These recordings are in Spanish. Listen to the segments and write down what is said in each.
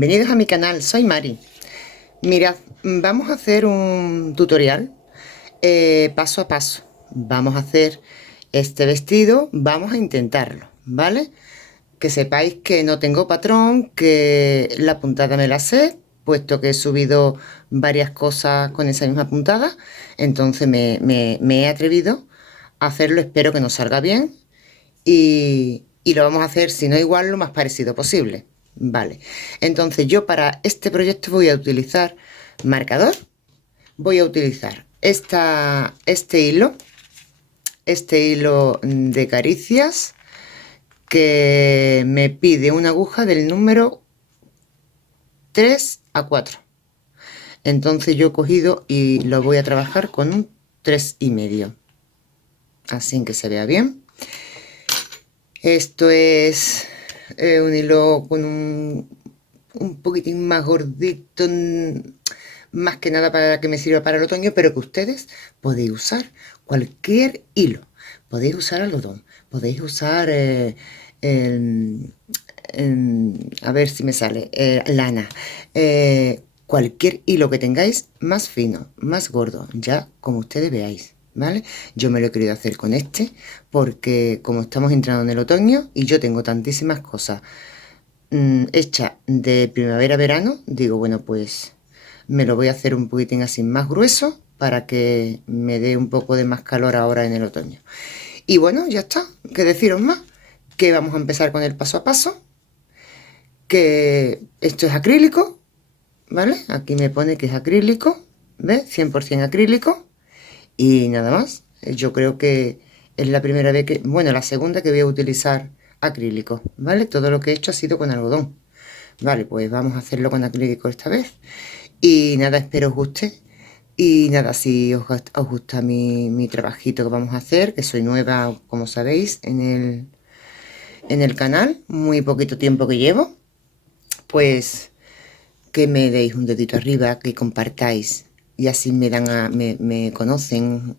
Bienvenidos a mi canal, soy Mari. Mirad, vamos a hacer un tutorial paso a paso. Vamos a hacer este vestido, vamos a intentarlo, ¿vale? Que sepáis que no tengo patrón, que la puntada me la sé, puesto que he subido varias cosas con esa misma puntada, entonces me he atrevido a hacerlo, espero que nos salga bien y lo vamos a hacer, si no igual, lo más parecido posible. Vale, entonces yo para este proyecto voy a utilizar marcador, voy a utilizar este hilo de Caricias, que me pide una aguja del número 3 a 4. Entonces yo he cogido y lo voy a trabajar con un 3,5, así que se vea bien. Esto es un hilo con un poquitín más gordito, más que nada para que me sirva para el otoño, pero que ustedes podéis usar cualquier hilo. Podéis usar algodón, podéis usar, a ver si me sale, lana, cualquier hilo que tengáis, más fino, más gordo, ya como ustedes veáis. ¿Vale? Yo me lo he querido hacer con este porque como estamos entrando en el otoño y yo tengo tantísimas cosas hechas de primavera-verano, digo, bueno, pues me lo voy a hacer un poquitín así más grueso para que me dé un poco de más calor ahora en el otoño. Y bueno, ya está, qué deciros más, que vamos a empezar con el paso a paso, que esto es acrílico, ¿vale? Aquí me pone que es acrílico, ¿ves? 100% acrílico. Y nada más, yo creo que es la primera vez que, bueno, la segunda que voy a utilizar acrílico, ¿vale? Todo lo que he hecho ha sido con algodón. Vale, pues vamos a hacerlo con acrílico esta vez. Y nada, espero os guste. Y nada, si os gusta mi trabajito que vamos a hacer, que soy nueva, como sabéis, en el canal, muy poquito tiempo que llevo, pues que me deis un dedito arriba, que compartáis y así me conocen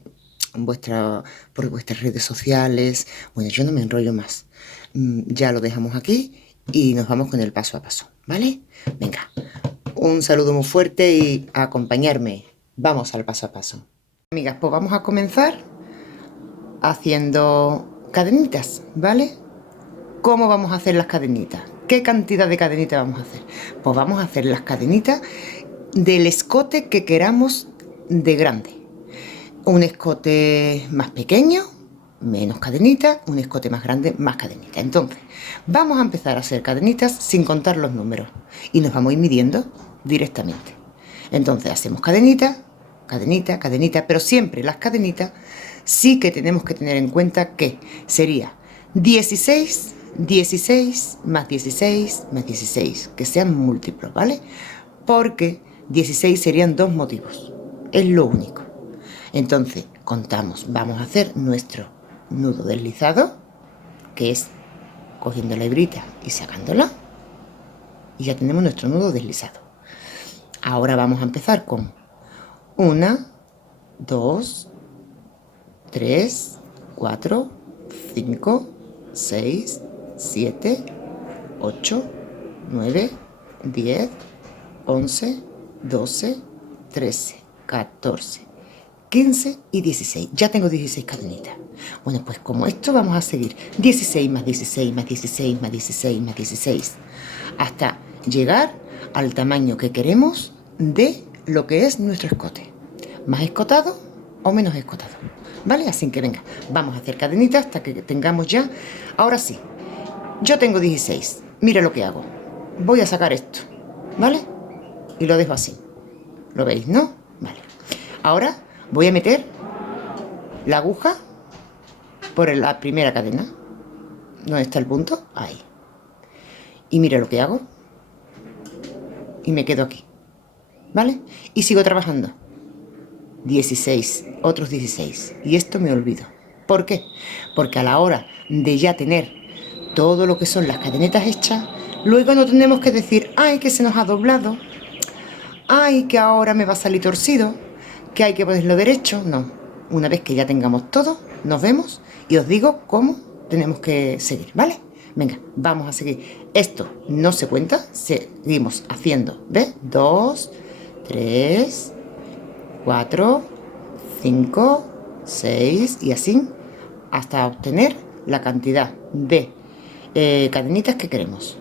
por vuestras redes sociales. Bueno, yo no me enrollo más. Ya lo dejamos aquí y nos vamos con el paso a paso, ¿vale? Venga, un saludo muy fuerte y a acompañarme. Vamos al paso a paso. Amigas, pues vamos a comenzar haciendo cadenitas, ¿vale? ¿Cómo vamos a hacer las cadenitas? ¿Qué cantidad de cadenitas vamos a hacer? Pues vamos a hacer las cadenitas del escote que queramos de grande. Un escote más pequeño, menos cadenitas, un escote más grande, más cadenitas. Entonces, vamos a empezar a hacer cadenitas sin contar los números y nos vamos a ir midiendo directamente. Entonces, hacemos cadenita, cadenita, cadenita, pero siempre las cadenitas sí que tenemos que tener en cuenta que sería 16, 16, más 16, más 16, que sean múltiplos, ¿vale? Porque 16 serían dos motivos, es lo único. Entonces, contamos, vamos a hacer nuestro nudo deslizado, que es cogiendo la hebrita y sacándola, y ya tenemos nuestro nudo deslizado. Ahora vamos a empezar con 1, 2, 3, 4, 5, 6, 7, 8, 9, 10, 11, 12, 13, 14, 15 y 16. Ya tengo 16 cadenitas. Bueno, pues como esto vamos a seguir 16 más 16 más 16 más 16 más 16 hasta llegar al tamaño que queremos de lo que es nuestro escote. Más escotado o menos escotado, ¿vale? Así que venga, vamos a hacer cadenitas hasta que tengamos ya. Ahora sí, yo tengo 16. Mira lo que hago. Voy a sacar esto, ¿vale? Y lo dejo así. ¿Lo veis, no? Vale. Ahora voy a meter la aguja por la primera cadena. ¿Dónde está el punto? Ahí. Y mira lo que hago. Y me quedo aquí, ¿vale? Y sigo trabajando. 16, otros 16. Y esto me olvido. ¿Por qué? Porque a la hora de ya tener todo lo que son las cadenetas hechas, luego no tenemos que decir, ay, que se nos ha doblado, ay, que ahora me va a salir torcido, que hay que ponerlo derecho. No, una vez que ya tengamos todo, nos vemos y os digo cómo tenemos que seguir, ¿vale? Venga, vamos a seguir. Esto no se cuenta, seguimos haciendo. ¿Ves? 2, 3, 4, 5, 6 y así hasta obtener la cantidad de cadenitas que queremos.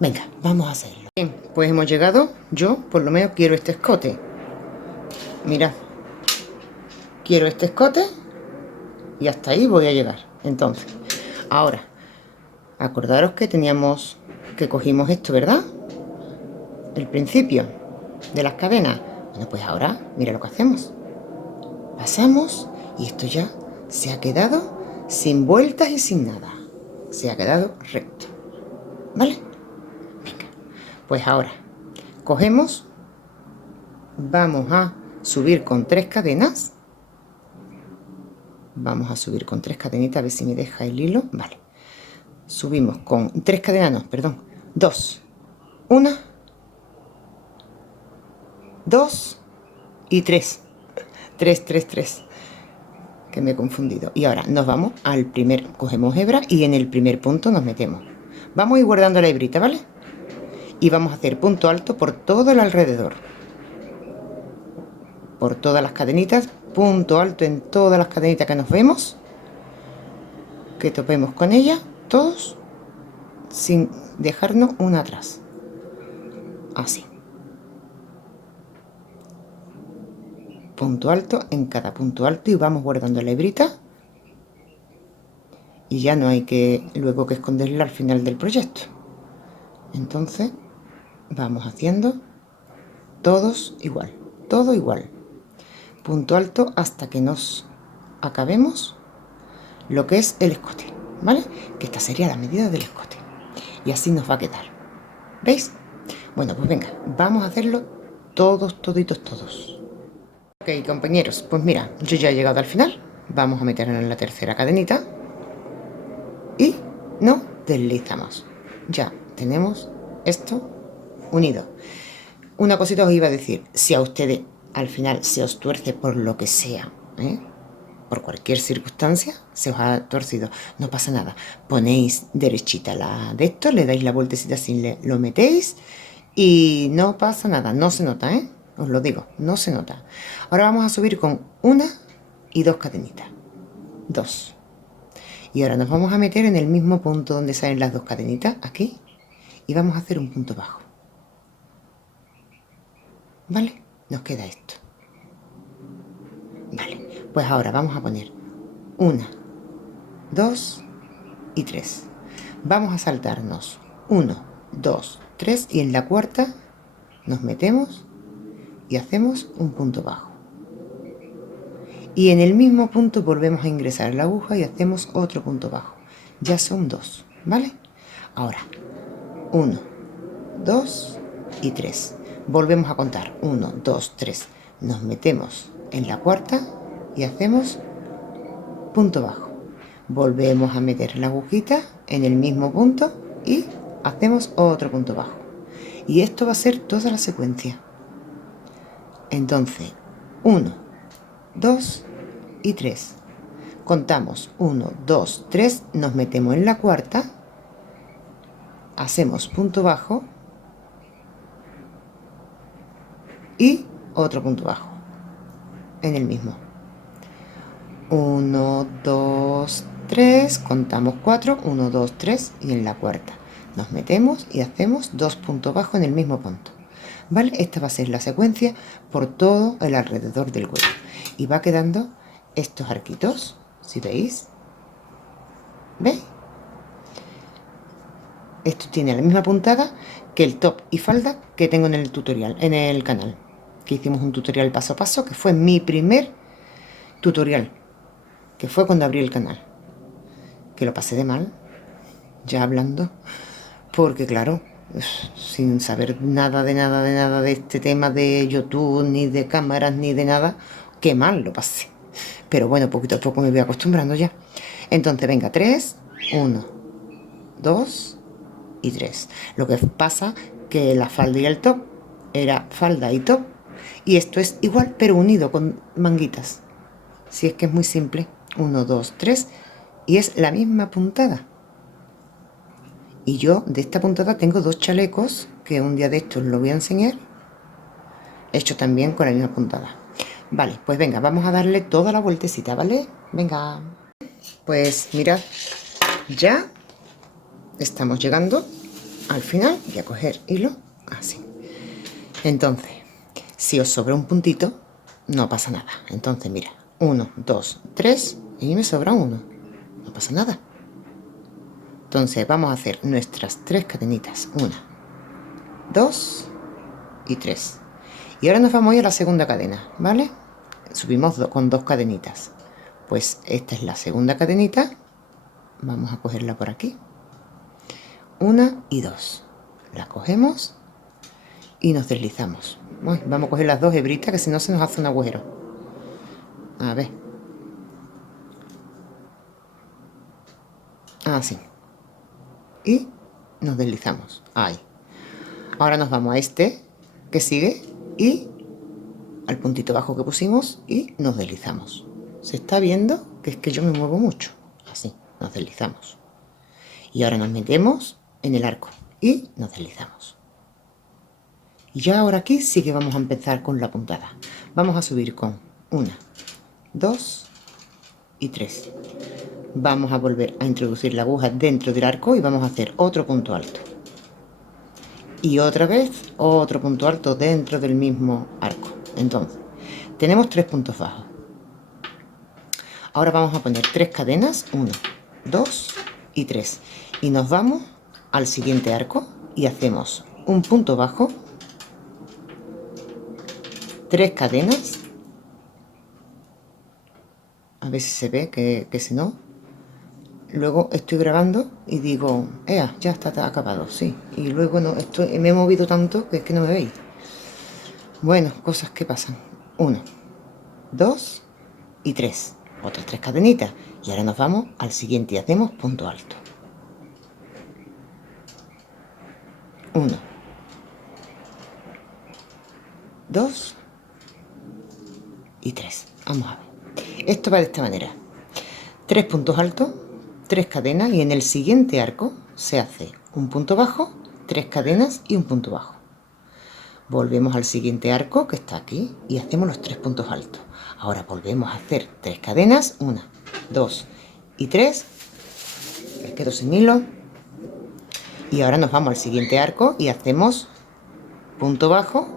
Venga, vamos a hacerlo. Bien, pues hemos llegado. Yo por lo menos quiero este escote. Mirad, quiero este escote y hasta ahí voy a llegar. Entonces, ahora, acordaros que teníamos, que cogimos esto, ¿verdad? El principio de las cadenas. Bueno, pues ahora, mira lo que hacemos. Pasamos y esto ya se ha quedado sin vueltas y sin nada. Se ha quedado recto. ¿Vale? Venga, pues ahora cogemos, vamos a subir con 3 cadenas. Vamos a subir con 3 cadenitas, a ver si me deja el hilo. Vale. Subimos con 3 cadenas, no, perdón. 2. 1, 2 y 3. 3, 3, 3. Que me he confundido. Y ahora nos vamos al primer, cogemos hebra y en el primer punto nos metemos. Vamos a ir guardando la hebrita, ¿vale? Y vamos a hacer punto alto por todo el alrededor. Por todas las cadenitas, punto alto en todas las cadenitas que nos vemos. Que topemos con ella, todos, sin dejarnos una atrás. Así. Punto alto en cada punto alto y vamos guardando la hebrita. Y ya no hay que luego que esconderla al final del proyecto. Entonces vamos haciendo todos igual, todo igual. Punto alto hasta que nos acabemos lo que es el escote, ¿vale? Que esta sería la medida del escote. Y así nos va a quedar. ¿Veis? Bueno, pues venga, vamos a hacerlo todos, toditos, todos. Ok, compañeros, pues mira, yo ya he llegado al final. Vamos a meternos en la tercera cadenita. Y nos deslizamos. Ya tenemos esto unido. Una cosita os iba a decir. Si a ustedes al final se os tuerce por lo que sea, por cualquier circunstancia, se os ha torcido, no pasa nada. Ponéis derechita la de esto, le dais la vueltecita así, lo metéis y no pasa nada, no se nota, os lo digo, no se nota. Ahora vamos a subir con 1 y 2 cadenitas. 2. Y ahora nos vamos a meter en el mismo punto donde salen las 2 cadenitas, aquí, y vamos a hacer un punto bajo. ¿Vale? Nos queda esto. Vale, pues ahora vamos a poner 1, 2 y 3. Vamos a saltarnos 1, 2, 3 y en la cuarta nos metemos y hacemos un punto bajo. Y en el mismo punto volvemos a ingresar la aguja y hacemos otro punto bajo. Ya son 2, ¿vale? Ahora, 1, 2 y 3. Volvemos a contar. 1, 2, 3. Nos metemos en la cuarta y hacemos punto bajo. Volvemos a meter la agujita en el mismo punto y hacemos otro punto bajo. Y esto va a ser toda la secuencia. Entonces, 1, 2 y 3. Contamos 1, 2, 3, nos metemos en la cuarta, hacemos punto bajo y otro punto bajo en el mismo. 1, 2, 3, contamos 4, 1, 2, 3 y en la cuarta nos metemos y hacemos 2 puntos bajos en el mismo punto. ¿Vale? Esta va a ser la secuencia por todo el alrededor del huevo y va quedando estos arquitos, si veis. ¿Veis? Esto tiene la misma puntada que el top y falda que tengo en el tutorial, en el canal, que hicimos un tutorial paso a paso, que fue mi primer tutorial, que fue cuando abrí el canal, que lo pasé de mal, ya hablando, porque claro, sin saber nada de este tema de YouTube, ni de cámaras, ni de nada, qué mal lo pasé. Pero bueno, poquito a poco me voy acostumbrando ya. Entonces, venga, 3, 1, 2 y 3. Lo que pasa que la falda y el top era falda y top, y esto es igual, pero unido con manguitas. Si es que es muy simple. 1, 2, 3 y es la misma puntada. Y yo de esta puntada tengo 2 chalecos que un día de estos lo voy a enseñar, hecho también con la misma puntada. Vale, pues venga, vamos a darle toda la vueltecita, ¿vale? Venga, pues mirad, ya estamos llegando al final. Voy a coger hilo así. Entonces, si os sobra un puntito, no pasa nada. Entonces, mira, 1, 2, 3 y me sobra uno, no pasa nada. Entonces vamos a hacer nuestras 3 cadenitas, 1, 2 y 3. Y ahora nos vamos a ir a la segunda cadena, ¿vale? Subimos con 2 cadenitas. Pues esta es la segunda cadenita. Vamos a cogerla por aquí. 1 y 2. La cogemos y nos deslizamos. Uy, vamos a coger las 2 hebritas, que si no se nos hace un agujero. A ver. Así. Y nos deslizamos. Ahí. Ahora nos vamos a este que sigue y al puntito bajo que pusimos y nos deslizamos. ¿Se está viendo? Que es que yo me muevo mucho. Así, nos deslizamos. Y ahora nos metemos en el arco y nos deslizamos. Y ya ahora aquí sí que vamos a empezar con la puntada. Vamos a subir con 1, 2 y 3. Vamos a volver a introducir la aguja dentro del arco y vamos a hacer otro punto alto. Y otra vez otro punto alto dentro del mismo arco. Entonces, tenemos 3 puntos bajos. Ahora vamos a poner 3 cadenas, 1, 2 y 3. Y nos vamos al siguiente arco y hacemos un punto bajo, 3 cadenas. A ver si se ve, que si no, luego estoy grabando y digo, ¡ea! Ya está acabado, sí. Y luego no, me he movido tanto que es que no me veis. Bueno, cosas que pasan. 1, 2 y 3. Otras 3 cadenitas. Y ahora nos vamos al siguiente y hacemos punto alto. 1, 2 y 3. Vamos a ver. Esto va de esta manera. 3 puntos altos, 3 cadenas y en el siguiente arco se hace un punto bajo, 3 cadenas y un punto bajo. Volvemos al siguiente arco que está aquí y hacemos los 3 puntos altos. Ahora volvemos a hacer 3 cadenas, 1, 2 y 3. Me quedo sin hilo. Y ahora nos vamos al siguiente arco y hacemos punto bajo,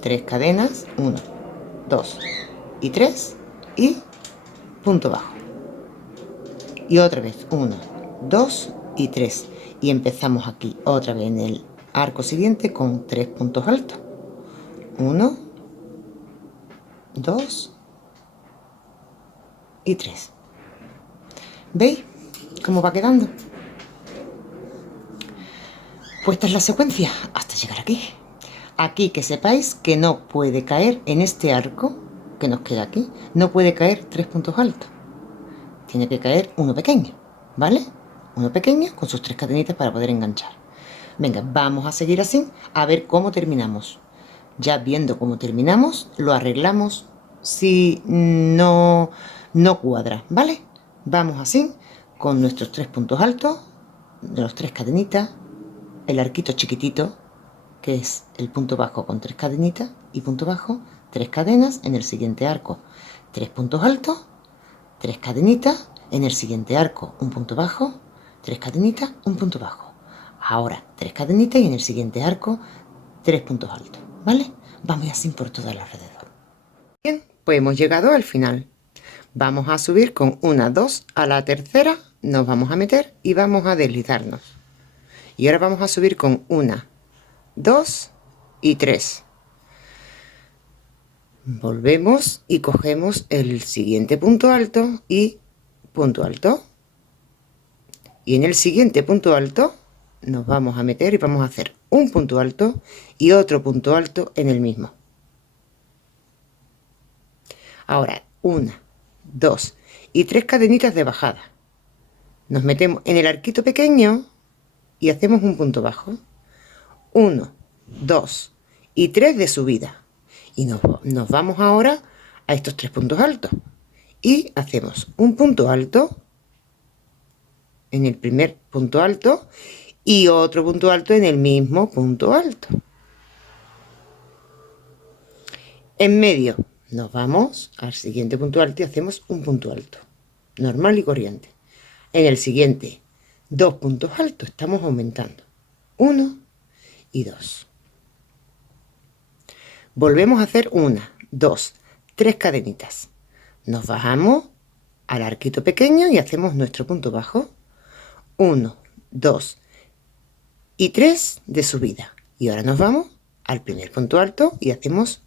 3 cadenas, 1, 2 y 3 y punto bajo. Y otra vez 1, 2 y 3. Y empezamos aquí otra vez en el arco siguiente con 3 puntos altos. 1, 2 y 3. ¿Veis cómo va quedando? Pues esta es la secuencia hasta llegar aquí. Aquí que sepáis que no puede caer en este arco que nos queda aquí, no puede caer 3 puntos altos. Tiene que caer uno pequeño, ¿vale? Uno pequeño con sus 3 cadenitas para poder enganchar. Venga, vamos a seguir así, a ver cómo terminamos. Ya viendo cómo terminamos, lo arreglamos si no cuadra, ¿vale? Vamos así, con nuestros 3 puntos altos, de los 3 cadenitas, el arquito chiquitito, que es el punto bajo con 3 cadenitas y punto bajo, 3 cadenas en el siguiente arco, 3 puntos altos, 3 cadenitas, en el siguiente arco un punto bajo, 3 cadenitas, un punto bajo. Ahora 3 cadenitas y en el siguiente arco 3 puntos altos, ¿vale? Vamos así por todo el alrededor. Bien, pues hemos llegado al final. Vamos a subir con 1, 2, a la tercera nos vamos a meter y vamos a deslizarnos. Y ahora vamos a subir con 1, 2 y 3. Volvemos y cogemos el siguiente punto alto y punto alto. Y en el siguiente punto alto nos vamos a meter y vamos a hacer un punto alto y otro punto alto en el mismo. Ahora 1, 2 y 3 cadenitas de bajada. Nos metemos en el arquito pequeño y hacemos un punto bajo. 1, 2 y 3 de subida. Y nos vamos ahora a estos 3 puntos altos y hacemos un punto alto en el primer punto alto y otro punto alto en el mismo punto alto. En medio nos vamos al siguiente punto alto y hacemos un punto alto, normal y corriente. En el siguiente, 2 puntos altos, estamos aumentando. 1 y 2. Volvemos a hacer 1, 2, 3 cadenitas. Nos bajamos al arquito pequeño y hacemos nuestro punto bajo. 1, 2 y 3 de subida. Y ahora nos vamos al primer punto alto y hacemos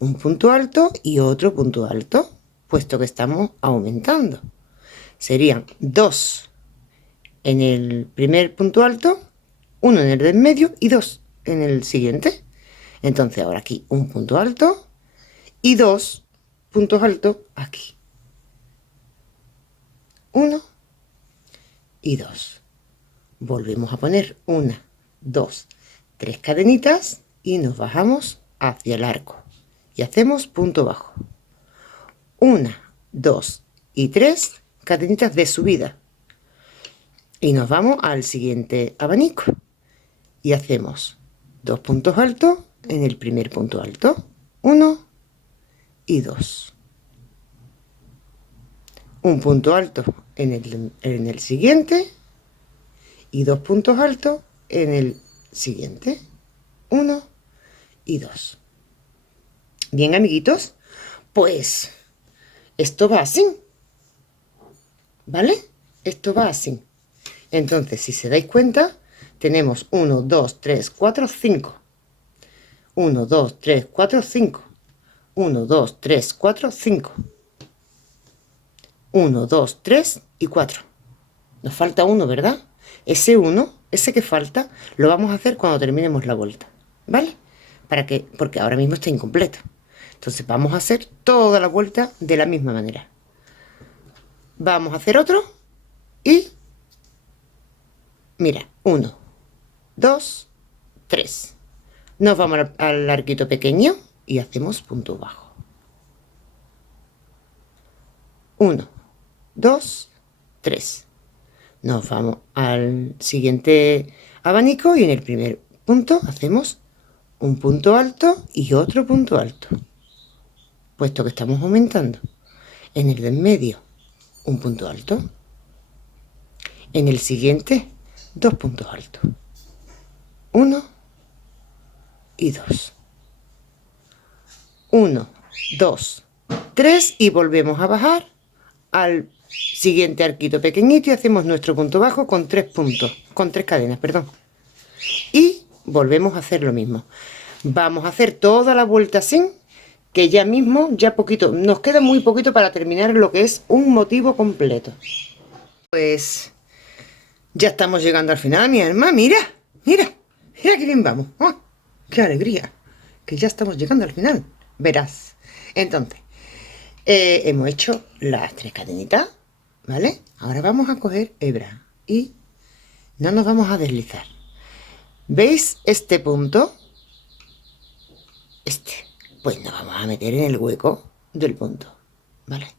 un punto alto y otro punto alto, puesto que estamos aumentando. Serían 2 en el primer punto alto, 1 en el del medio y 2 en el siguiente. Entonces ahora aquí un punto alto y 2 puntos altos aquí. 1 y 2. Volvemos a poner 1, 2, 3 cadenitas y nos bajamos hacia el arco. Y hacemos punto bajo. 1, 2 y 3 cadenitas de subida. Y nos vamos al siguiente abanico. Y hacemos 2 puntos altos en el primer punto alto. 1 y 2. Un punto alto en el siguiente. Y 2 puntos altos en el siguiente. 1 y 2. Bien, amiguitos, pues esto va así, ¿vale? Esto va así. Entonces, si se dais cuenta, tenemos 1, 2, 3, 4, 5. 1, 2, 3, 4, 5. 1, 2, 3, 4, 5. 1, 2, 3 y 4. Nos falta uno, ¿verdad? Ese 1, ese que falta, lo vamos a hacer cuando terminemos la vuelta, ¿vale? Porque ahora mismo está incompleto. Entonces vamos a hacer toda la vuelta de la misma manera. Vamos a hacer otro y mira, 1, 2, 3. Nos vamos al arquito pequeño y hacemos punto bajo. 1, 2, 3. Nos vamos al siguiente abanico y en el primer punto hacemos un punto alto y otro punto alto, puesto que estamos aumentando. En el del medio, un punto alto. En el siguiente, 2 puntos altos. 1 y 2. 1, 2, 3 y volvemos a bajar al siguiente arquito pequeñito y hacemos nuestro punto bajo con 3 puntos, con 3 cadenas, perdón. Y volvemos a hacer lo mismo. Vamos a hacer toda la vuelta así, que ya mismo, ya poquito, nos queda muy poquito para terminar lo que es un motivo completo. Pues ya estamos llegando al final, mi hermana. Mira, mira, mira qué bien vamos. ¡Oh, qué alegría! Que ya estamos llegando al final. Verás. Entonces, hemos hecho las 3 cadenitas, ¿vale? Ahora vamos a coger hebra y no nos vamos a deslizar. ¿Veis este punto? Pues nos vamos a meter en el hueco del punto, ¿vale?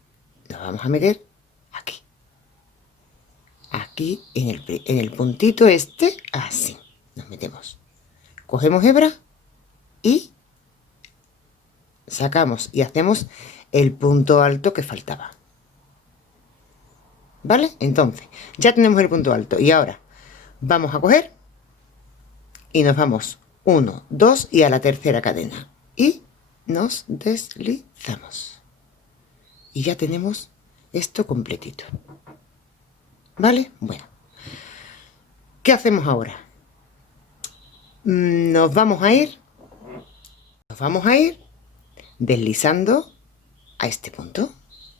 Nos vamos a meter aquí. Aquí en el puntito este, así. Nos metemos. Cogemos hebra y sacamos y hacemos el punto alto que faltaba. ¿Vale? Entonces, ya tenemos el punto alto. Y ahora vamos a coger y nos vamos 1, 2 y a la tercera cadena. Y nos deslizamos. Y ya tenemos esto completito. ¿Vale? Bueno. ¿Qué hacemos ahora? Nos vamos a ir deslizando a este punto.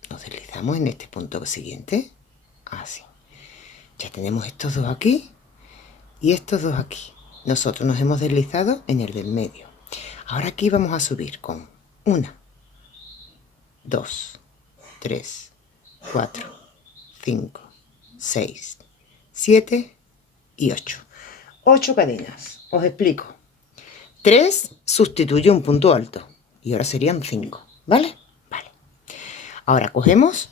Nos deslizamos en este punto siguiente. Así. Ya tenemos estos dos aquí y estos dos aquí. Nosotros nos hemos deslizado en el del medio. Ahora aquí vamos a subir con 1, 2, 3, 4, 5, 6, 7 y 8. 8 cadenas. Os explico. 3 sustituye un punto alto y ahora serían 5, ¿vale? Vale. Ahora cogemos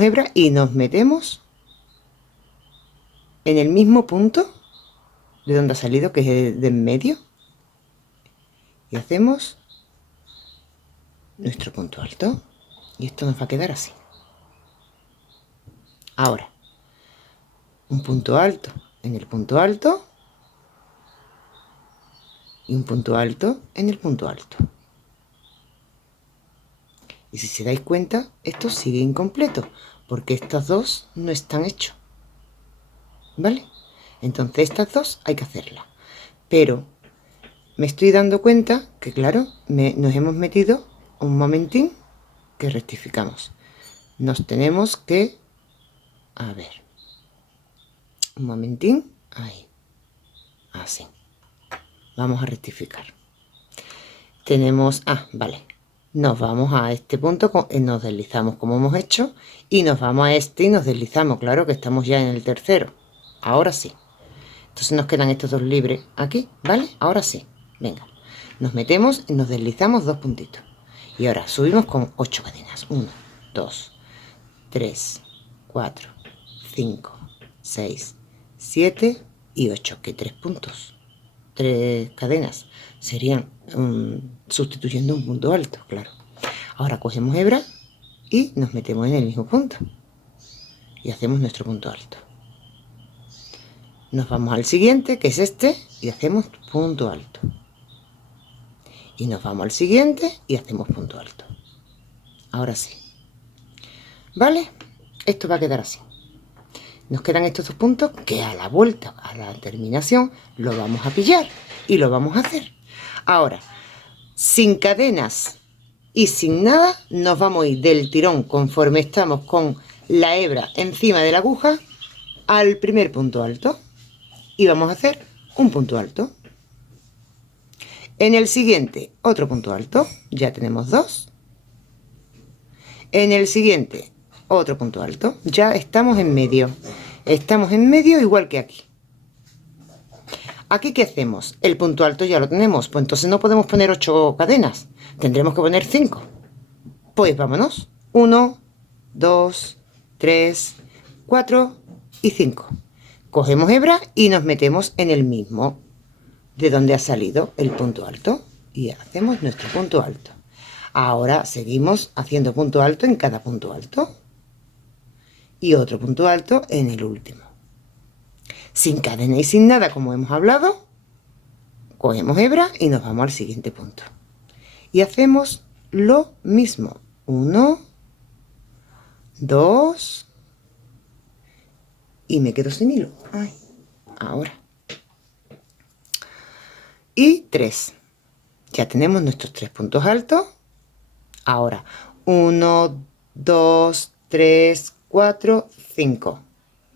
hebra y nos metemos en el mismo punto de donde ha salido, que es de en medio, y hacemos nuestro punto alto, y esto nos va a quedar así. Ahora, un punto alto en el punto alto y un punto alto en el punto alto. Y si se dais cuenta, esto sigue incompleto, porque estos dos no están hechos, ¿vale? Entonces estas dos hay que hacerlas. Pero me estoy dando cuenta que, claro, nos hemos metido un momentín que rectificamos. Nos tenemos que... A ver. Un momentín. Ahí. Así. Vamos a rectificar. Tenemos... Ah, vale. Nos vamos a este punto, nos deslizamos como hemos hecho, y nos vamos a este y nos deslizamos. Claro que estamos ya en el tercero. Ahora sí. Entonces nos quedan estos dos libres aquí, ¿vale? Ahora sí. Venga. Nos metemos y nos deslizamos 2 puntitos. Y ahora subimos con 8 cadenas. 1, 2, 3, 4, 5, 6, 7 y 8. Que 3 puntos. 3 cadenas serían sustituyendo un punto alto, claro. Ahora cogemos hebra y nos metemos en el mismo punto. Y hacemos nuestro punto alto. Nos vamos al siguiente, que es este, y hacemos punto alto. Y nos vamos al siguiente y hacemos punto alto. Ahora sí. ¿Vale? Esto va a quedar así. Nos quedan estos dos puntos que a la vuelta, a la terminación, lo vamos a pillar y lo vamos a hacer. Ahora, sin cadenas y sin nada, nos vamos a ir del tirón conforme estamos con la hebra encima de la aguja al primer punto alto. Y vamos a hacer un punto alto. En el siguiente, otro punto alto. Ya tenemos 2. En el siguiente, otro punto alto. Ya estamos en medio. Estamos en medio igual que aquí. ¿Aquí qué hacemos? El punto alto ya lo tenemos. Pues entonces no podemos poner 8 cadenas. Tendremos que poner 5. Pues vámonos. 1, 2, 3, 4 y 5. Cogemos hebra y nos metemos en el mismo de donde ha salido el punto alto. Y hacemos nuestro punto alto. Ahora seguimos haciendo punto alto en cada punto alto. Y otro punto alto en el último. Sin cadena y sin nada, como hemos hablado, cogemos hebra y nos vamos al siguiente punto. Y hacemos lo mismo. 1, 2, y me quedo sin hilo. Ay, ahora. Y 3. Ya tenemos nuestros 3 puntos altos. Ahora, 1, 2, 3, 4, 5.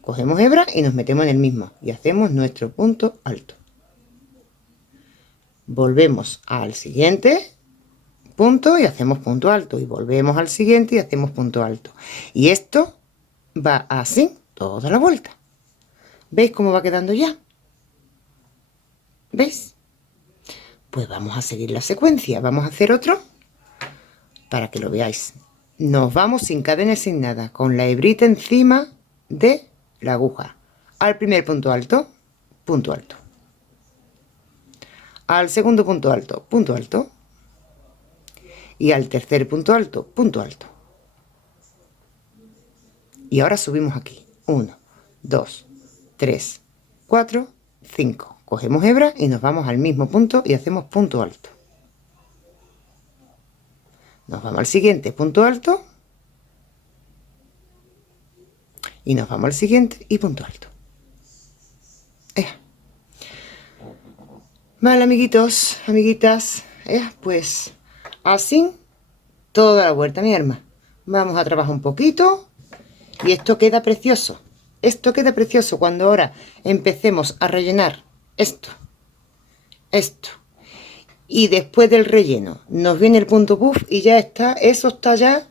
Cogemos hebra y nos metemos en el mismo y hacemos nuestro punto alto. Volvemos al siguiente punto y hacemos punto alto. Y volvemos al siguiente y hacemos punto alto. Y esto va así toda la vuelta. ¿Veis cómo va quedando ya? ¿Veis? Pues vamos a seguir la secuencia. Vamos a hacer otro para que lo veáis. Nos vamos sin cadena y sin nada, con la hebrita encima de la aguja. Al primer punto alto, punto alto. Al segundo punto alto, punto alto. Y al tercer punto alto, punto alto. Y ahora subimos aquí. 1, 2, 3, 4, 5. Cogemos hebra y nos vamos al mismo punto y hacemos punto alto. Nos vamos al siguiente punto alto. Y nos vamos al siguiente y punto alto. Vale, amiguitos, amiguitas. Pues así toda la vuelta, mi hermana. Vamos a trabajar un poquito. Y esto queda precioso. Esto queda precioso cuando ahora empecemos a rellenar esto. Y después del relleno nos viene el punto puff y ya está. Eso está ya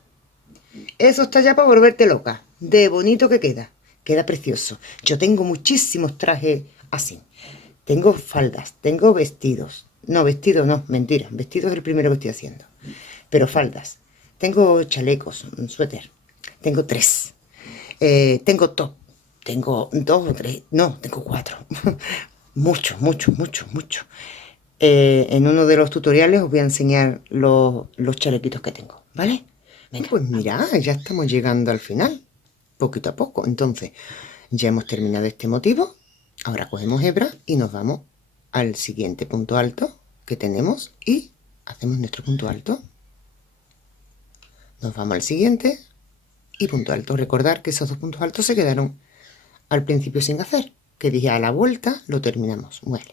para volverte loca. De bonito que queda. Queda precioso. Yo tengo muchísimos trajes así. Tengo faldas, tengo vestidos. No, vestidos no, mentira. Vestidos es el primero que estoy haciendo. Pero faldas. Tengo chalecos, un suéter. Tengo 3. Tengo top. tengo 2 o 3, no, tengo 4. Mucho, mucho, mucho, mucho. En uno de los tutoriales os voy a enseñar los chalequitos que tengo, ¿vale? Venga, pues mira, ya estamos llegando al final, poquito a poco. Entonces, ya hemos terminado este motivo. Ahora cogemos hebra y nos vamos al siguiente punto alto que tenemos y hacemos nuestro punto alto. Nos vamos al siguiente y punto alto. Recordar que esos dos puntos altos se quedaron al principio sin hacer, que dije a la vuelta lo terminamos. Bueno,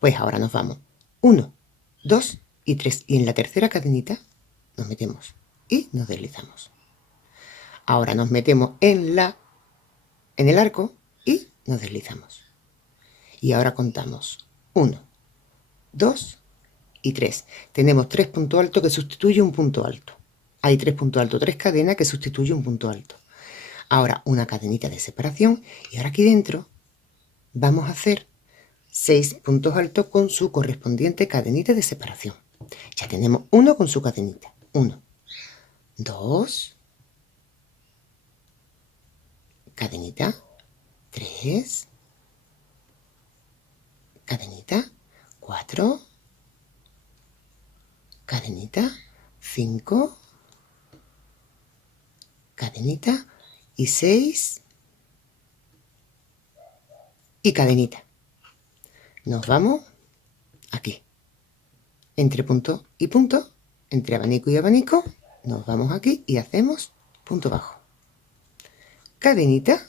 pues ahora nos vamos 1, 2 y 3 y en la tercera cadenita nos metemos y nos deslizamos. Ahora nos metemos en el arco y nos deslizamos. Y ahora contamos 1, 2 y 3. Tenemos 3 puntos altos que sustituyen un punto alto. Hay 3 puntos altos, 3 cadenas que sustituyen un punto alto. Ahora una cadenita de separación y ahora aquí dentro vamos a hacer 6 puntos altos con su correspondiente cadenita de separación. Ya tenemos uno con su cadenita. 1, 2, cadenita, 3, cadenita, 4, cadenita, 5, cadenita y 6 y cadenita. Nos vamos aquí, entre punto y punto, entre abanico y abanico, nos vamos aquí y hacemos punto bajo. Cadenita,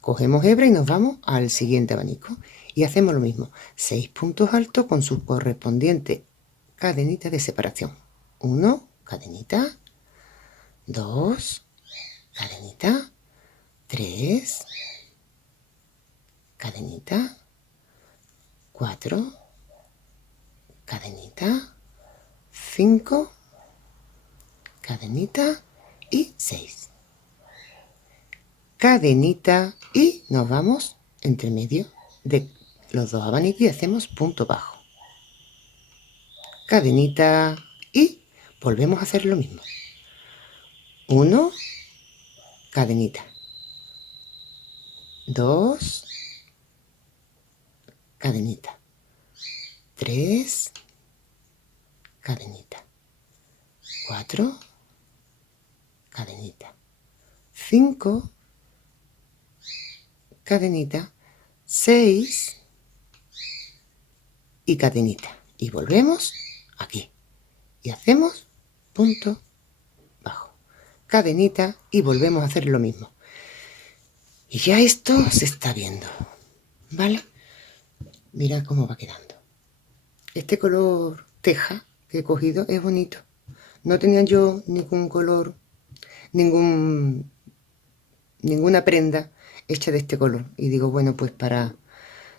cogemos hebra y nos vamos al siguiente abanico y hacemos lo mismo, 6 puntos altos con su correspondiente cadenita de separación. 1, cadenita, 2, cadenita, 3, cadenita, 4, cadenita, 5, cadenita y 6. Cadenita y nos vamos entre medio de los dos abanicos y hacemos punto bajo. Cadenita y volvemos a hacer lo mismo. 1, cadenita, 2, cadenita, 3, cadenita, 4, cadenita, 5, cadenita, 6 y cadenita. Y volvemos aquí y hacemos punto bajo, cadenita y volvemos a hacer lo mismo. Y ya esto se está viendo, ¿vale? Mira cómo va quedando. Este color teja que he cogido es bonito. No tenía yo ningún color, ninguna prenda hecha de este color. Y digo, bueno, pues para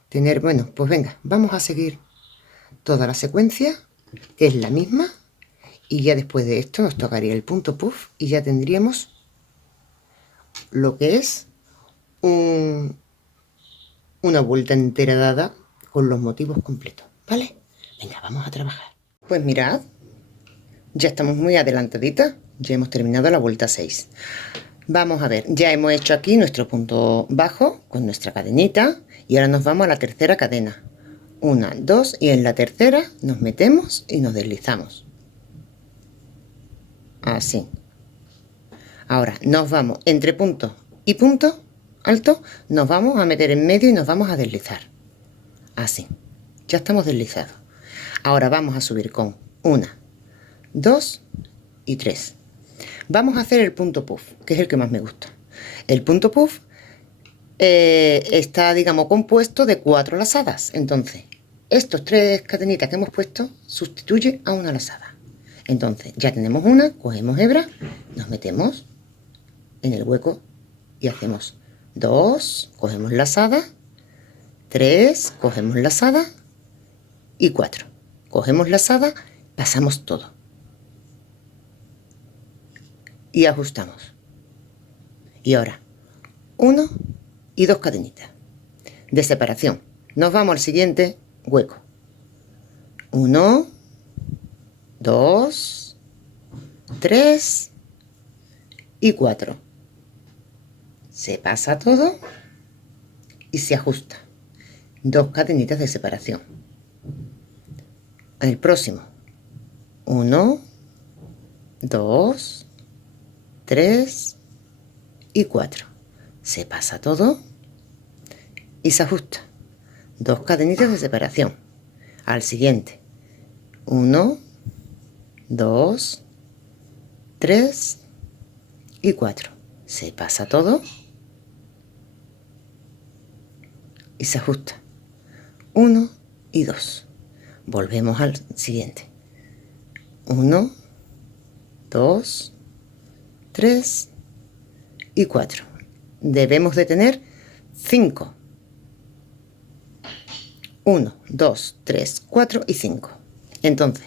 tener, bueno, pues venga, vamos a seguir toda la secuencia, que es la misma. Y ya después de esto nos tocaría el punto puff y ya tendríamos lo que es una vuelta entera dada con los motivos completos, ¿vale? Venga, vamos a trabajar. Pues mirad, ya estamos muy adelantaditas, ya hemos terminado la vuelta 6. Vamos a ver, ya hemos hecho aquí nuestro punto bajo con nuestra cadenita y ahora nos vamos a la tercera cadena. 1, 2 y en la tercera nos metemos y nos deslizamos. Así. Ahora nos vamos entre punto y punto alto, nos vamos a meter en medio y nos vamos a deslizar. Así. Ya estamos deslizados. Ahora vamos a subir con 1, 2 y 3. Vamos a hacer el punto puff, que es el que más me gusta. El punto puff está, digamos, compuesto de 4 lazadas. Entonces, estos 3 cadenitas que hemos puesto sustituye a una lazada. Entonces, ya tenemos una, cogemos hebra, nos metemos en el hueco y hacemos 2, cogemos lazada, 3, cogemos lazada y 4. Cogemos lazada, pasamos todo y ajustamos. Y ahora 1 y 2 cadenitas de separación. Nos vamos al siguiente hueco. 1, 2, 3 y 4. Se pasa todo y se ajusta. 2 cadenitas de separación. El próximo, 1, 2, 3 y 4. Se pasa todo y se ajusta. 2 cadenitas de separación. Al siguiente, 1, 2, 3 y 4. Se pasa todo y se ajusta. 1 y 2. Volvemos al siguiente. 1, 2, 3 y 4. Debemos de tener 5. 1, 2, 3, 4 y 5. Entonces,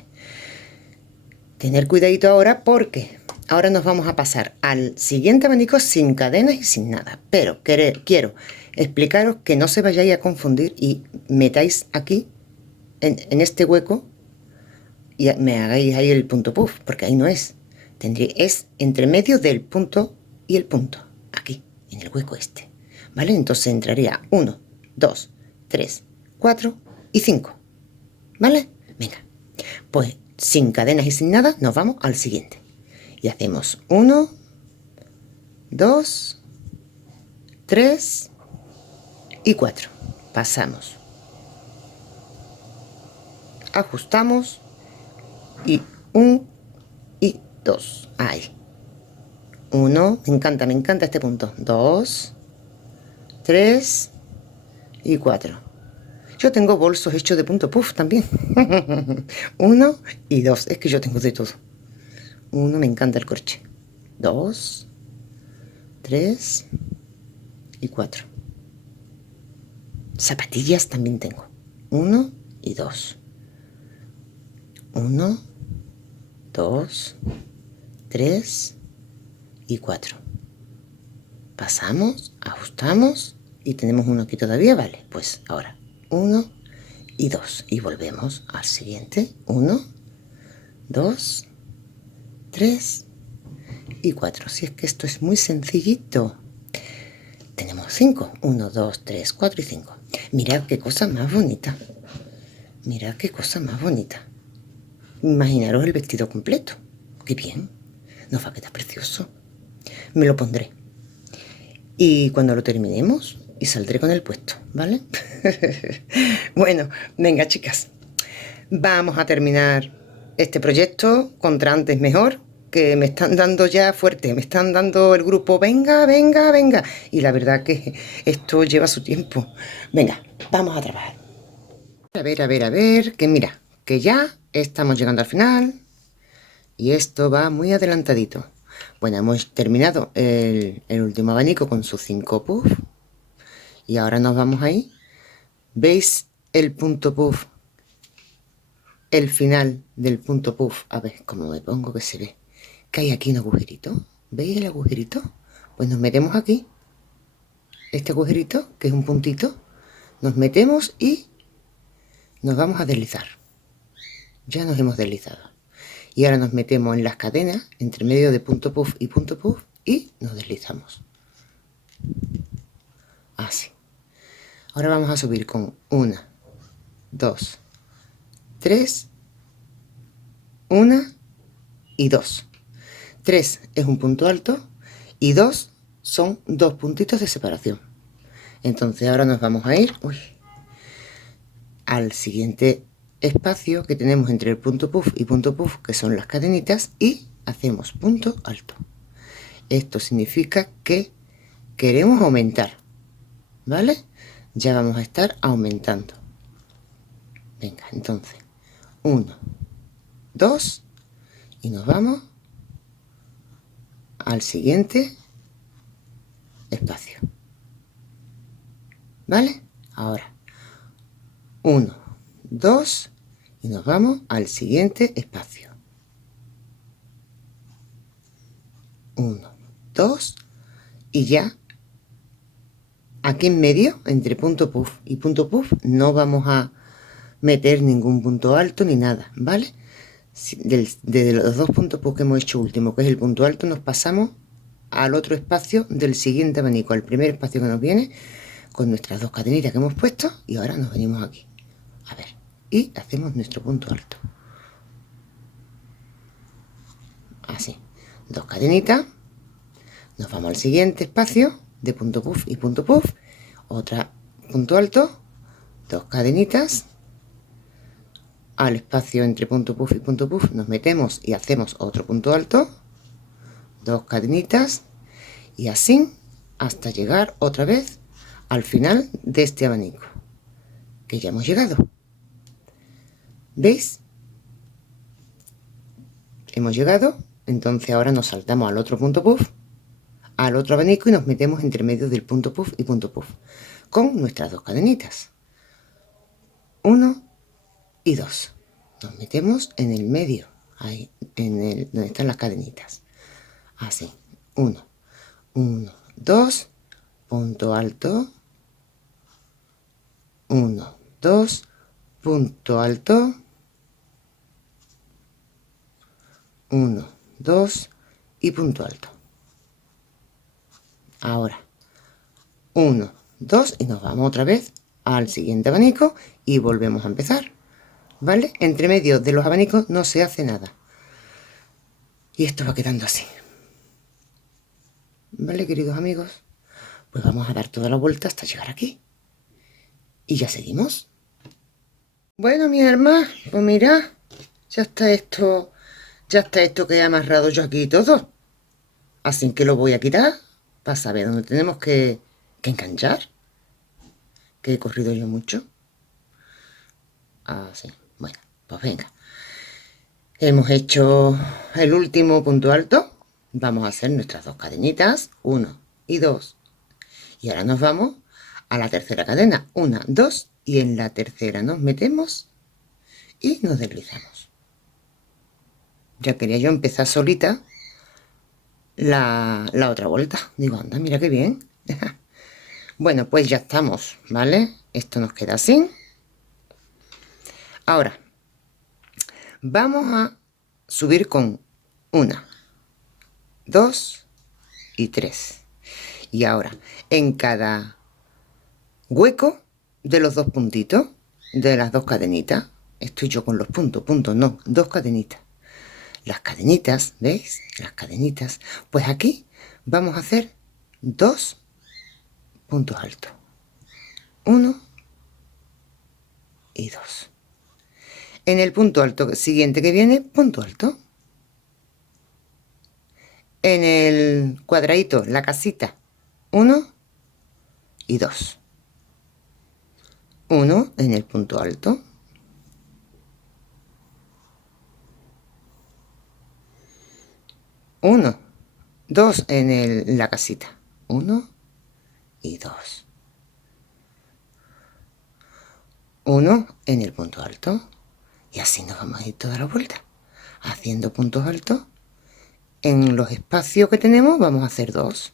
tener cuidadito ahora porque ahora nos vamos a pasar al siguiente abanico sin cadenas y sin nada. Pero quiero explicaros que no se vayáis a confundir y metáis aquí, en este hueco, y me hagáis ahí el punto puff, porque ahí no es. Es entre medio del punto y el punto, aquí, en el hueco este. ¿Vale? Entonces entraría 1, 2, 3, 4 y 5. ¿Vale? Venga, pues sin cadenas y sin nada nos vamos al siguiente. Y hacemos 1, 2, 3 y 4. Pasamos. Ajustamos y 1 y 2. Ahí. 1, me encanta este punto. 2, 3 y 4. Yo tengo bolsos hechos de punto puff también. 1 y 2. Es que yo tengo de todo. 1, me encanta el corche. 2, 3 y 4. Zapatillas también tengo. 1 y 2. 1, 2, 3 y 4. Pasamos, ajustamos y tenemos uno aquí todavía, vale. Pues ahora 1 y 2 y volvemos al siguiente. 1, 2, 3 y 4. Si es que esto es muy sencillito. Tenemos 5. 1, 2, 3, 4 y 5. Mirad qué cosa más bonita. Mirad qué cosa más bonita. Imaginaros el vestido completo. Qué bien. Nos va a quedar precioso. Me lo pondré. Y cuando lo terminemos, y saldré con el puesto, ¿vale? Bueno, venga, chicas. Vamos a terminar este proyecto. Contra antes mejor, que me están dando ya fuerte. Me están dando el grupo, venga, venga, venga. Y la verdad que esto lleva su tiempo. Venga, vamos a trabajar. A ver, que mira, que ya estamos llegando al final y esto va muy adelantadito. Bueno, hemos terminado el último abanico con sus 5 puffs y ahora nos vamos ahí. ¿Veis el punto puff? El final del punto puff. A ver, cómo me pongo que se ve. Que hay aquí un agujerito. ¿Veis el agujerito? Pues nos metemos aquí. Este agujerito, que es un puntito, nos metemos y nos vamos a deslizar. Ya nos hemos deslizado. Y ahora nos metemos en las cadenas, entre medio de punto puff, y nos deslizamos. Así. Ahora vamos a subir con 1, 2, 3, 1 y 2. 3 es un punto alto y 2 son 2 puntitos de separación. Entonces ahora nos vamos a ir al siguiente espacio que tenemos entre el punto puff y punto puff, que son las cadenitas, y hacemos punto alto. Esto significa que queremos aumentar, ¿vale? Ya vamos a estar aumentando. Venga, entonces 1, 2 y nos vamos al siguiente espacio, ¿vale? Ahora 1, 2 y nos vamos al siguiente espacio. 1, 2 y ya aquí en medio, entre punto puff y punto puff, no vamos a meter ningún punto alto ni nada, ¿vale? Desde los 2 puntos puff que hemos hecho último, que es el punto alto, nos pasamos al otro espacio del siguiente abanico, al primer espacio que nos viene, con nuestras 2 cadenitas que hemos puesto y ahora nos venimos aquí, a ver, y hacemos nuestro punto alto, así, 2 cadenitas, nos vamos al siguiente espacio de punto puff y punto puff, otra punto alto, 2 cadenitas, al espacio entre punto puff y punto puff nos metemos y hacemos otro punto alto, 2 cadenitas y así hasta llegar otra vez al final de este abanico que ya hemos llegado. ¿Veis? Hemos llegado, entonces ahora nos saltamos al otro punto puff, al otro abanico y nos metemos entre medio del punto puff y punto puff con nuestras 2 cadenitas, 1 y 2. Nos metemos en el medio, ahí, donde están las cadenitas, así, 1, 1, 2, punto alto, 1, 2, punto alto, 1, 2 y punto alto. Ahora 1, 2 y nos vamos otra vez al siguiente abanico y volvemos a empezar, ¿vale? Entre medio de los abanicos no se hace nada y esto va quedando así, ¿vale, queridos amigos? Pues vamos a dar toda la vuelta hasta llegar aquí y ya seguimos. Bueno, mi hermana, pues mira, ya está esto que he amarrado yo aquí y todo, así que lo voy a quitar para saber dónde tenemos que enganchar, que he corrido yo mucho. Así, bueno, pues venga, hemos hecho el último punto alto, vamos a hacer nuestras 2 cadenitas, 1 y 2, y ahora nos vamos a la tercera cadena, 1, 2, y en la tercera nos metemos y nos deslizamos. Ya quería yo empezar solita la otra vuelta. Digo, anda, mira qué bien. Bueno, pues ya estamos, ¿vale? Esto nos queda así. Ahora, vamos a subir con 1, 2 y 3. Y ahora, en cada hueco de los 2 puntitos, de las 2 cadenitas, estoy yo con los puntos no, 2 cadenitas. Las cadenitas, ¿veis? Las cadenitas. Pues aquí vamos a hacer 2 puntos altos. 1 y 2. En el punto alto siguiente que viene, punto alto. En el cuadradito, la casita, 1 y 2. 1 en el punto alto. 1, 2 en la casita, 1 y 2. 1 en el punto alto y así nos vamos a ir toda la vuelta haciendo puntos altos. En los espacios que tenemos vamos a hacer 2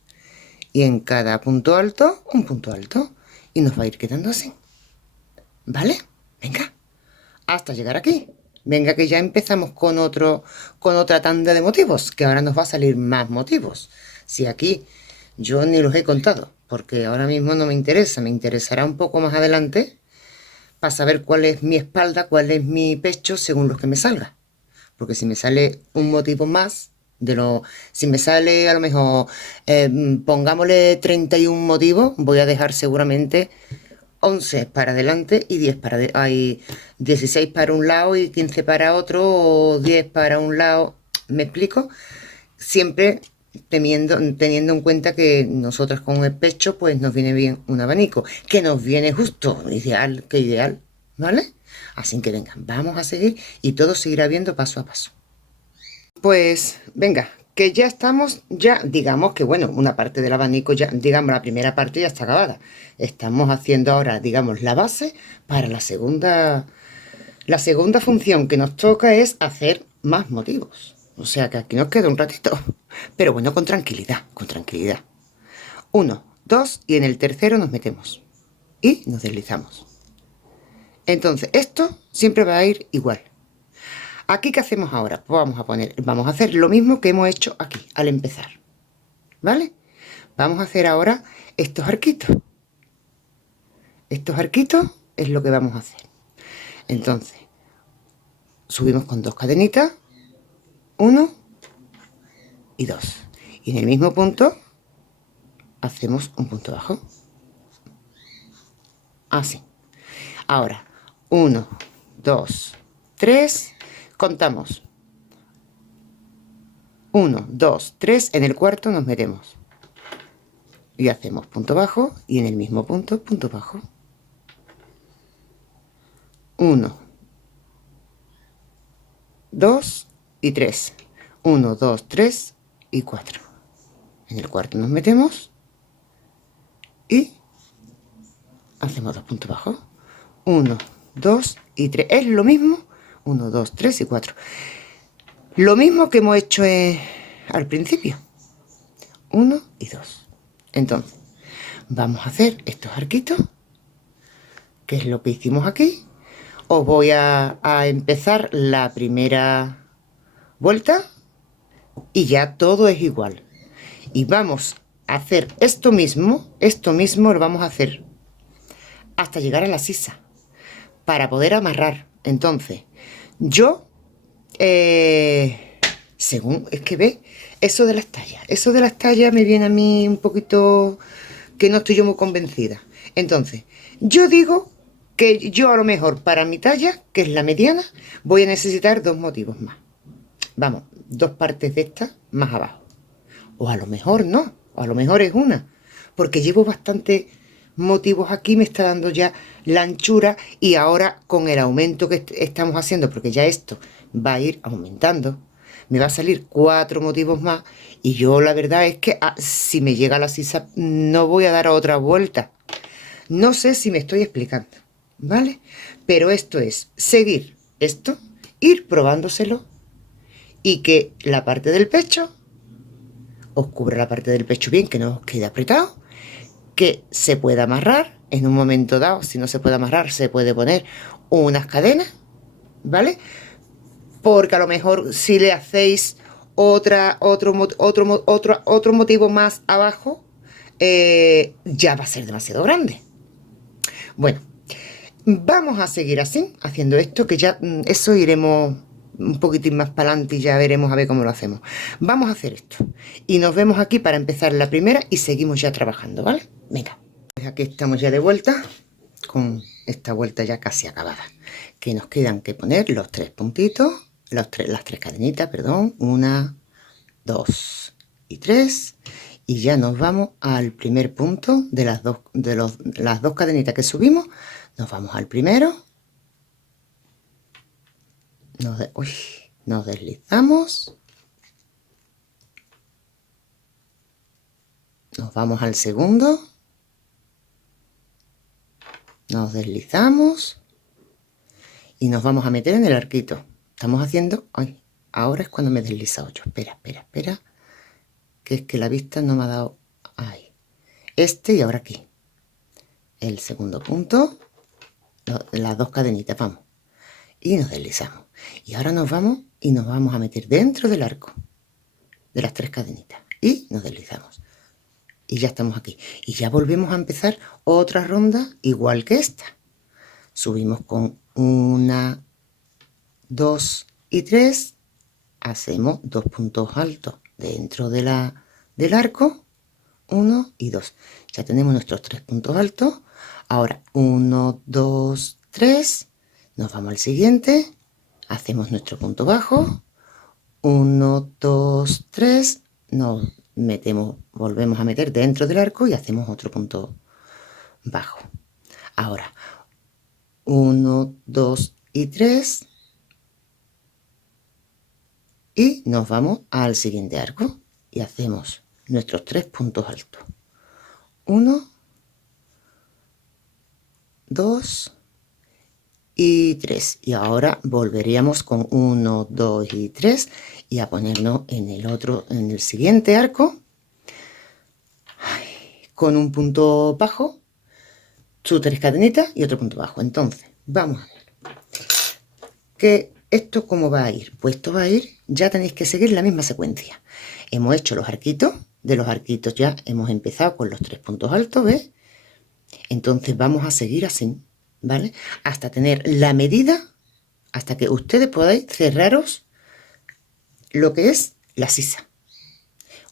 y en cada punto alto un punto alto y nos va a ir quedando así, ¿vale? Venga, hasta llegar aquí. Venga, que ya empezamos con otra tanda de motivos, que ahora nos va a salir más motivos. Si aquí yo ni los he contado, porque ahora mismo no me interesa, me interesará un poco más adelante para saber cuál es mi espalda, cuál es mi pecho, según los que me salga. Porque si me sale un motivo más, si me sale a lo mejor, pongámosle 31 motivos, voy a dejar seguramente 11 para adelante y 10 hay 16 para un lado y 15 para otro, o 10 para un lado. ¿Me explico? Siempre teniendo en cuenta que nosotras con el pecho pues nos viene bien un abanico, que nos viene justo, ideal, que ideal, ¿vale? Así que venga, vamos a seguir y todo se irá viendo paso a paso. Pues venga, que ya estamos, ya digamos que bueno, una parte del abanico ya, digamos la primera parte ya está acabada. Estamos haciendo ahora, digamos, la base para la segunda función que nos toca es hacer más motivos. O sea que aquí nos queda un ratito, pero bueno, con tranquilidad, con tranquilidad. 1, 2 y en el tercero nos metemos y nos deslizamos. Entonces esto siempre va a ir igual. ¿Aquí qué hacemos ahora? Pues vamos a hacer lo mismo que hemos hecho aquí, al empezar, ¿vale? Vamos a hacer ahora estos arquitos. Estos arquitos es lo que vamos a hacer. Entonces, subimos con 2 cadenitas, 1 y 2. Y en el mismo punto hacemos un punto bajo. Así. Ahora, 1, 2, 3, contamos. 1, 2, 3, en el cuarto nos metemos. Y hacemos punto bajo y en el mismo punto, punto bajo. 1, 2 y 3. 1, 2, 3 y 4. En el cuarto nos metemos y hacemos 2 puntos bajos. 1, 2 y 3. Es lo mismo. 1, 2, 3 y 4. Lo mismo que hemos hecho al principio. 1 y 2. Entonces, vamos a hacer estos arquitos, que es lo que hicimos aquí. Os voy a empezar la primera vuelta y ya todo es igual. Y vamos a hacer esto mismo lo vamos a hacer hasta llegar a la sisa, para poder amarrar. Entonces, yo, según, es que ve, eso de las tallas me viene a mí un poquito, que no estoy yo muy convencida. Entonces, yo digo que yo a lo mejor para mi talla, que es la mediana, voy a necesitar 2 motivos más. Vamos, 2 partes de esta más abajo. O a lo mejor no, o a lo mejor es una, porque llevo bastante motivos aquí, me está dando ya la anchura, y ahora con el aumento que estamos haciendo, porque ya esto va a ir aumentando, me va a salir 4 motivos más, y yo la verdad es que si me llega la sisa no voy a dar otra vuelta. No sé si me estoy explicando, ¿vale? Pero esto es seguir esto, ir probándoselo, y que la parte del pecho os cubra la parte del pecho bien, que no os quede apretado, que se pueda amarrar en un momento dado. Si no se puede amarrar, se puede poner unas cadenas, ¿vale? Porque a lo mejor si le hacéis otro motivo más abajo, ya va a ser demasiado grande. Bueno, vamos a seguir así, haciendo esto, que ya eso iremos un poquitín más para adelante y ya veremos a ver cómo lo hacemos. Vamos a hacer esto y nos vemos aquí para empezar la primera y seguimos ya trabajando, ¿vale? Venga, pues aquí estamos ya de vuelta con esta vuelta ya casi acabada, que nos quedan que poner los 3 puntitos, las 3 cadenitas, perdón, 1, 2 y 3, y ya nos vamos al primer punto de las dos cadenitas que subimos. Nos vamos al primero, nos deslizamos, nos vamos al segundo, nos deslizamos y nos vamos a meter en el arquito. Estamos haciendo, ay, ahora es cuando me he deslizado yo, espera, que es que la vista no me ha dado, ahí, y ahora aquí, el segundo punto, las 2 cadenitas, vamos, y nos deslizamos. Y ahora nos vamos y nos vamos a meter dentro del arco de las 3 cadenitas y nos deslizamos. Y ya estamos aquí. Y ya volvemos a empezar otra ronda igual que esta. Subimos con 1, 2 y 3. Hacemos 2 puntos altos dentro del arco. 1 y 2. Ya tenemos nuestros 3 puntos altos. Ahora 1, 2, 3. Nos vamos al siguiente. Hacemos nuestro punto bajo. 1, 2, 3. Nos metemos, volvemos a meter dentro del arco y hacemos otro punto bajo. Ahora 1, 2 y 3. Y nos vamos al siguiente arco y hacemos nuestros 3 puntos altos. 1, 2 y 3. Y ahora volveríamos con 1, 2 y 3 y a ponernos en el siguiente arco, con un punto bajo, sus 3 cadenitas y otro punto bajo. Entonces, vamos a ver que esto cómo va a ir. Pues esto va a ir, ya tenéis que seguir la misma secuencia. Hemos hecho los arquitos, de los arquitos ya hemos empezado con los 3 puntos altos, ¿ves? Entonces vamos a seguir así, ¿vale? Hasta tener la medida, hasta que ustedes podáis cerraros lo que es la sisa.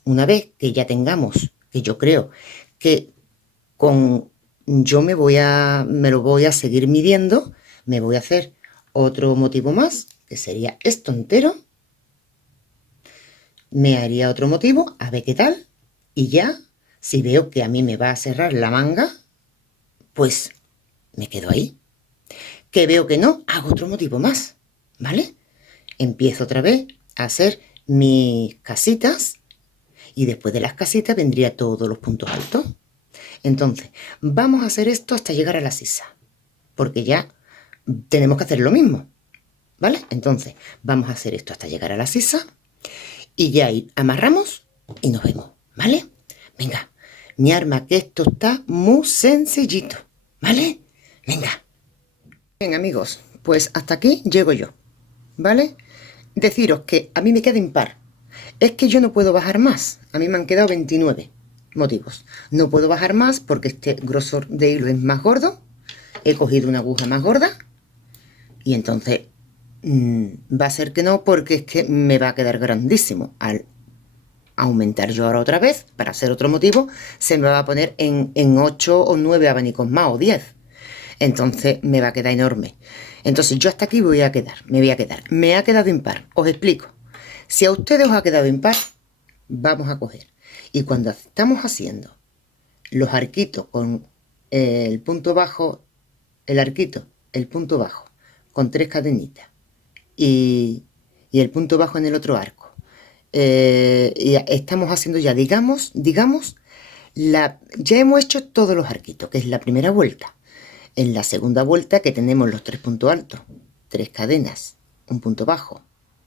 Una vez que ya tengamos, que yo creo que con yo me lo voy a seguir midiendo, me voy a hacer otro motivo más, que sería esto entero, me haría otro motivo, a ver qué tal, y ya, si veo que a mí me va a cerrar la manga, pues me quedo ahí. Que veo que no, hago otro motivo más, ¿vale? Empiezo otra vez a hacer mis casitas y después de las casitas vendría todos los puntos altos. Entonces, vamos a hacer esto hasta llegar a la sisa, porque ya tenemos que hacer lo mismo, ¿vale? Entonces, vamos a hacer esto hasta llegar a la sisa y ya ahí amarramos y nos vemos, ¿vale? Venga, mi arma, que esto está muy sencillito, ¿vale? Venga. Bien, amigos, pues hasta aquí llego yo, ¿vale? Deciros que a mí me queda impar. Es que yo no puedo bajar más. A mí me han quedado 29 motivos. No puedo bajar más porque este grosor de hilo es más gordo. He cogido una aguja más gorda y entonces va a ser que no, porque es que me va a quedar grandísimo. Al aumentar yo ahora otra vez para hacer otro motivo, se me va a poner en 8 o 9 abanicos más o 10. Entonces me va a quedar enorme. Entonces yo hasta aquí voy a quedar, me voy a quedar. Me ha quedado impar, os explico. Si a ustedes os ha quedado impar, vamos a coger. Y cuando estamos haciendo los arquitos con el punto bajo, el arquito, el punto bajo, con 3 cadenitas y el punto bajo en el otro arco, y estamos haciendo ya, digamos, ya hemos hecho todos los arquitos, que es la primera vuelta. En la segunda vuelta, que tenemos los 3 puntos altos, 3 cadenas, un punto bajo,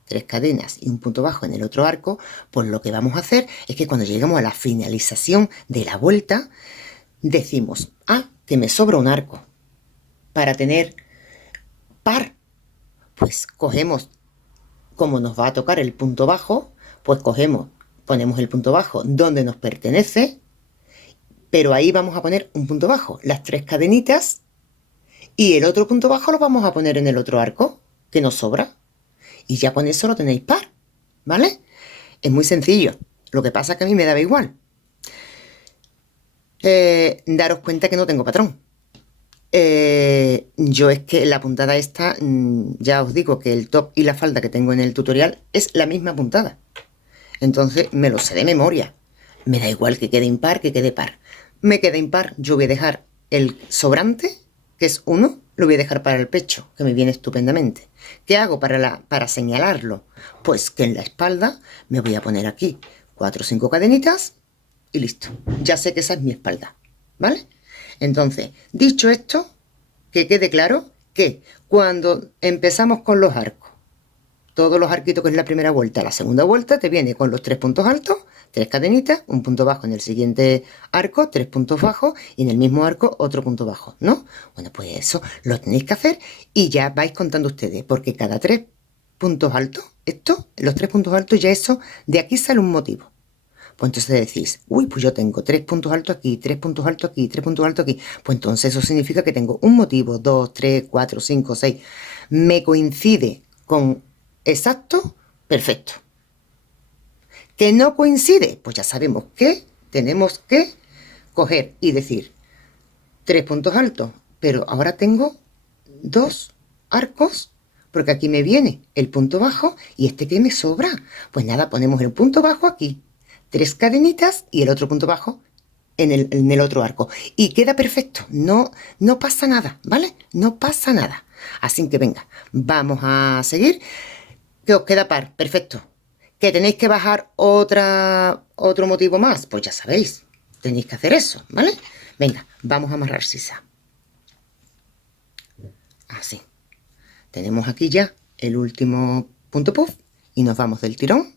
3 cadenas y un punto bajo en el otro arco, pues lo que vamos a hacer es que cuando lleguemos a la finalización de la vuelta, decimos, que me sobra un arco para tener par. Pues cogemos, como nos va a tocar el punto bajo, pues ponemos el punto bajo donde nos pertenece, pero ahí vamos a poner un punto bajo, las 3 cadenitas, y el otro punto bajo lo vamos a poner en el otro arco, que nos sobra. Y ya con eso lo tenéis par, ¿vale? Es muy sencillo. Lo que pasa es que a mí me daba igual. Daros cuenta que no tengo patrón. Yo es que la puntada esta, ya os digo que el top y la falda que tengo en el tutorial es la misma puntada. Entonces me lo sé de memoria. Me da igual que quede impar, que quede par. Me queda impar, yo voy a dejar el sobrante, que es 1, lo voy a dejar para el pecho, que me viene estupendamente. ¿Qué hago para señalarlo? Pues que en la espalda me voy a poner aquí 4 o 5 cadenitas y listo. Ya sé que esa es mi espalda, ¿vale? Entonces, dicho esto, que quede claro que cuando empezamos con los arcos, todos los arquitos que es la primera vuelta, la segunda vuelta te viene con los 3 puntos altos, 3 cadenitas, un punto bajo en el siguiente arco, 3 puntos bajos y en el mismo arco otro punto bajo, ¿no? Bueno, pues eso lo tenéis que hacer y ya vais contando ustedes, porque cada 3 puntos altos, los 3 puntos altos, ya eso, de aquí sale un motivo. Pues entonces decís, uy, pues yo tengo 3 puntos altos aquí, 3 puntos altos aquí, 3 puntos altos aquí. Pues entonces eso significa que tengo un motivo, 2, 3, 4, 5, 6. Me coincide con exacto, perfecto. ¿Que no coincide? Pues ya sabemos que tenemos que coger y decir 3 puntos altos, pero ahora tengo 2 arcos, porque aquí me viene el punto bajo y este que me sobra. Pues nada, ponemos el punto bajo aquí, 3 cadenitas y el otro punto bajo en el otro arco. Y queda perfecto, no pasa nada, ¿vale? No pasa nada. Así que venga, vamos a seguir. ¿Que os queda par? Perfecto. ¿Que tenéis que bajar otro motivo más? Pues ya sabéis, tenéis que hacer eso, ¿vale? Venga, vamos a amarrar sisa. Así. Tenemos aquí ya el último punto puff y nos vamos del tirón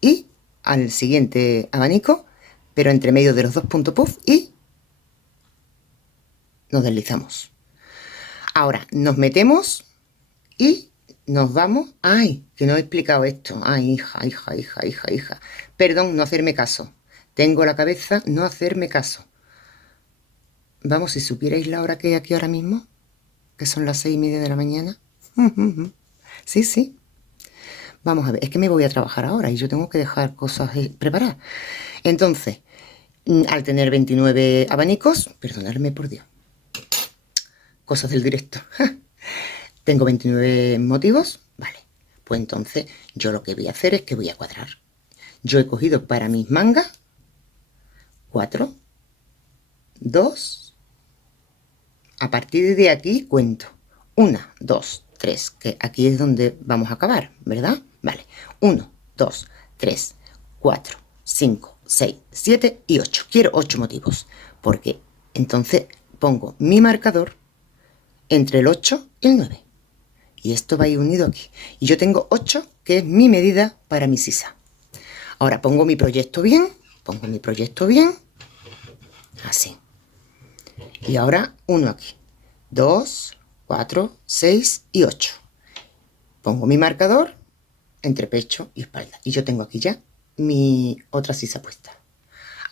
y al siguiente abanico, pero entre medio de los 2 puntos puff, y nos deslizamos. Ahora nos metemos y nos vamos. ¡Ay! Que no he explicado esto. ¡Ay, hija! Perdón, no hacerme caso. Tengo la cabeza, no hacerme caso. Vamos, si supierais la hora que hay aquí ahora mismo, que son las 6:30 de la mañana. Sí, sí. Vamos a ver, es que me voy a trabajar ahora y yo tengo que dejar cosas preparadas. Entonces, al tener 29 abanicos, perdonadme por Dios, cosas del directo, tengo 29 motivos, vale. Pues entonces yo lo que voy a hacer es que voy a cuadrar. Yo he cogido para mis mangas 4, 2, a partir de aquí cuento 1, 2, 3, que aquí es donde vamos a acabar, ¿verdad? Vale, 1, 2, 3, 4, 5, 6, 7 y 8. Quiero 8 motivos, porque entonces pongo mi marcador entre el 8 y el 9. Y esto va a ir unido aquí. Y yo tengo 8, que es mi medida para mi sisa. Ahora pongo mi proyecto bien, así. Y ahora 1 aquí, 2, 4, 6 y 8. Pongo mi marcador entre pecho y espalda. Y yo tengo aquí ya mi otra sisa puesta.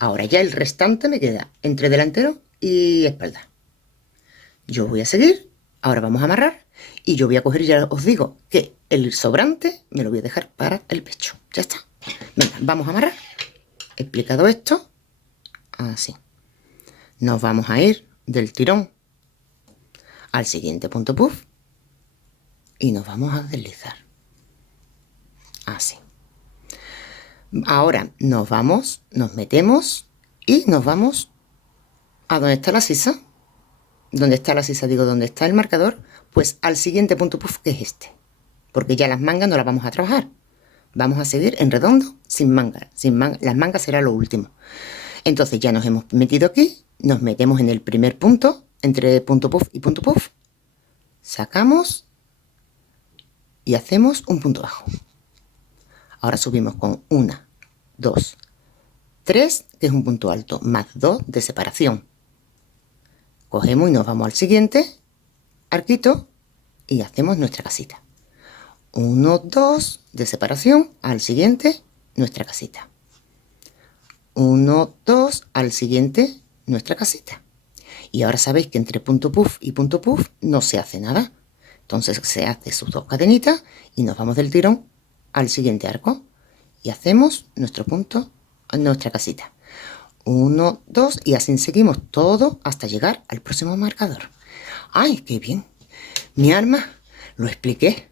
Ahora ya el restante me queda entre delantero y espalda. Yo voy a seguir, ahora vamos a amarrar y yo voy a coger, ya os digo, que el sobrante me lo voy a dejar para el pecho. Ya está. Venga, vamos a amarrar. Explicado esto, así. Nos vamos a ir del tirón al siguiente punto puff y nos vamos a deslizar. Así. Ahora nos metemos y nos vamos a donde está la sisa. ¿Dónde está la sisa? Digo, ¿dónde está el marcador? Pues al siguiente punto puff, que es este. Porque ya las mangas no las vamos a trabajar. Vamos a seguir en redondo, sin manga. Las mangas será lo último. Entonces ya nos hemos metido aquí, nos metemos en el primer punto, entre punto puff y punto puff. Sacamos y hacemos un punto bajo. Ahora subimos con 1, 2, 3, que es un punto alto, más 2 de separación. Cogemos y nos vamos al siguiente arquito y hacemos nuestra casita. 1, 2 de separación, al siguiente nuestra casita. 1, 2, al siguiente nuestra casita. Y ahora sabéis que entre punto puff y punto puff no se hace nada. Entonces se hace sus 2 cadenitas y nos vamos del tirón al siguiente arco y hacemos nuestro punto, nuestra casita. 1, 2 y así seguimos todo hasta llegar al próximo marcador. ¡Ay, qué bien! Mi arma, lo expliqué.